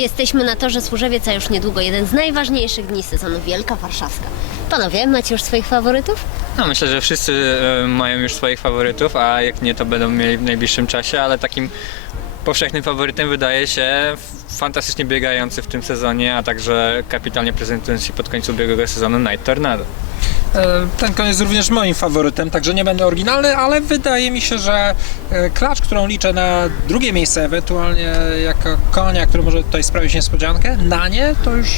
Jesteśmy na torze Służewiec, już niedługo jeden z najważniejszych dni sezonu Wielka Warszawska. Panowie, macie już swoich faworytów? No, myślę, że wszyscy e, mają już swoich faworytów, a jak nie, to będą mieli w najbliższym czasie, ale takim powszechnym faworytem wydaje się fantastycznie biegający w tym sezonie, a także kapitalnie prezentujący się pod końcu ubiegłego sezonu Night Tornado. E, Ten koń jest również moim faworytem, także nie będę oryginalny, ale wydaje mi się, że e, klacz, którą liczę na drugie miejsce, ewentualnie jako konia, który może tutaj sprawić niespodziankę, na nie to już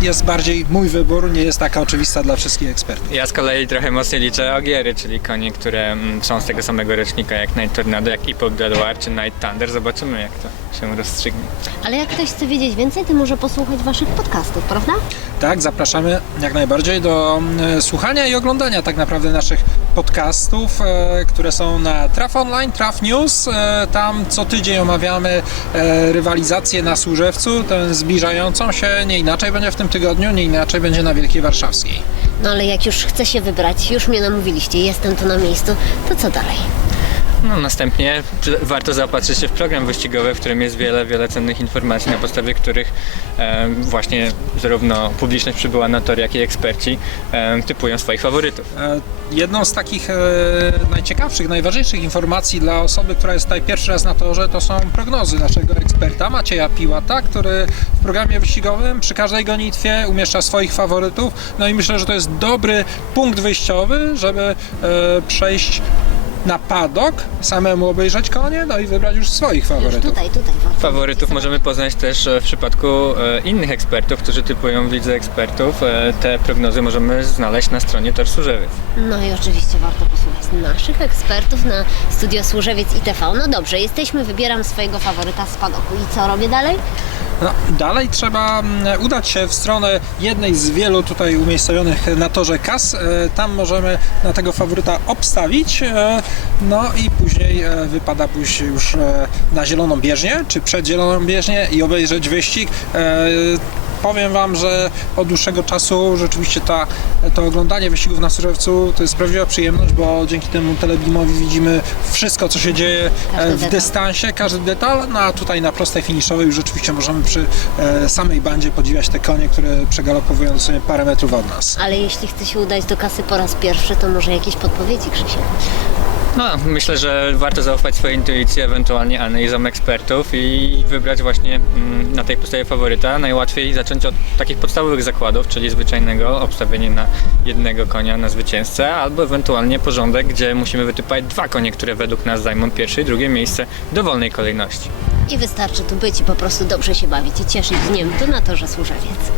jest bardziej mój wybór, nie jest taka oczywista dla wszystkich ekspertów. Ja z kolei trochę mocniej liczę Ogiery, czyli konie, które mm, są z tego samego rocznika jak Night Tornado, jak Ipod Deloire czy Night Thunder. Zobaczymy jak to się rozstrzygnie. Ale jak ktoś chce wiedzieć więcej, to może posłuchać waszych podcastów, prawda? Tak, zapraszamy jak najbardziej do mm, słuchania i oglądania tak naprawdę naszych podcastów, e, które są na Traf Online, Traf News. E, tam co tydzień omawiamy e, rywalizację na Służewcu, tę zbliżającą się, nie inaczej będzie w tym tygodniu, nie inaczej będzie na Wielkiej Warszawskiej. No ale jak już chce się wybrać, już mnie namówiliście, jestem tu na miejscu, to co dalej? No, następnie warto zaopatrzyć się w program wyścigowy, w którym jest wiele, wiele cennych informacji, na podstawie których e, właśnie zarówno publiczność przybyła na tor, jak i eksperci e, typują swoich faworytów. E, Jedną z takich e, najciekawszych, najważniejszych informacji dla osoby, która jest tutaj pierwszy raz na torze, to są prognozy naszego eksperta Macieja Piłata, który w programie wyścigowym przy każdej gonitwie umieszcza swoich faworytów. No i myślę, że to jest dobry punkt wyjściowy, żeby e, przejść na padok, samemu obejrzeć konie, no i wybrać już swoich Już faworytów. tutaj, tutaj. warto Faworytów możemy poznać też e, w przypadku e, innych ekspertów, którzy typują w lidze ekspertów. E, Te prognozy możemy znaleźć na stronie Tor Służewiec. No i oczywiście warto posłuchać naszych ekspertów na Studio Służewiec ITV. No dobrze, jesteśmy, wybieram swojego faworyta z padoku. I co robię dalej? No, dalej trzeba mm, udać się w stronę jednej z wielu tutaj umiejscowionych na torze kas. E, Tam możemy na tego faworyta obstawić. e, No i później e, wypada pójść już na zieloną bieżnię, czy przed zieloną bieżnię i obejrzeć wyścig. Powiem Wam, że od dłuższego czasu rzeczywiście ta, to oglądanie wyścigów na Surowcu to jest prawdziwa przyjemność, bo dzięki temu telebimowi widzimy wszystko, co się dzieje Każdy e, w detal. dystansie, każdy detal, no a tutaj na prostej finiszowej już rzeczywiście możemy przy e, samej bandzie podziwiać te konie, które przegalopowują sobie parę metrów od nas. Ale jeśli chce się udać do kasy po raz pierwszy, to może jakieś podpowiedzi, Krzysiek? No, myślę, że warto zaufać swojej intuicji, ewentualnie analizom ekspertów i wybrać właśnie mm, na tej podstawie faworyta. Najłatwiej zacząć od takich podstawowych zakładów, czyli zwyczajnego obstawienia na jednego konia na zwycięzcę, albo ewentualnie porządek, gdzie musimy wytypować dwa konie, które według nas zajmą pierwsze i drugie miejsce w dowolnej kolejności. I wystarczy tu być i po prostu dobrze się bawić i cieszyć dniem tu na torze Służewiec.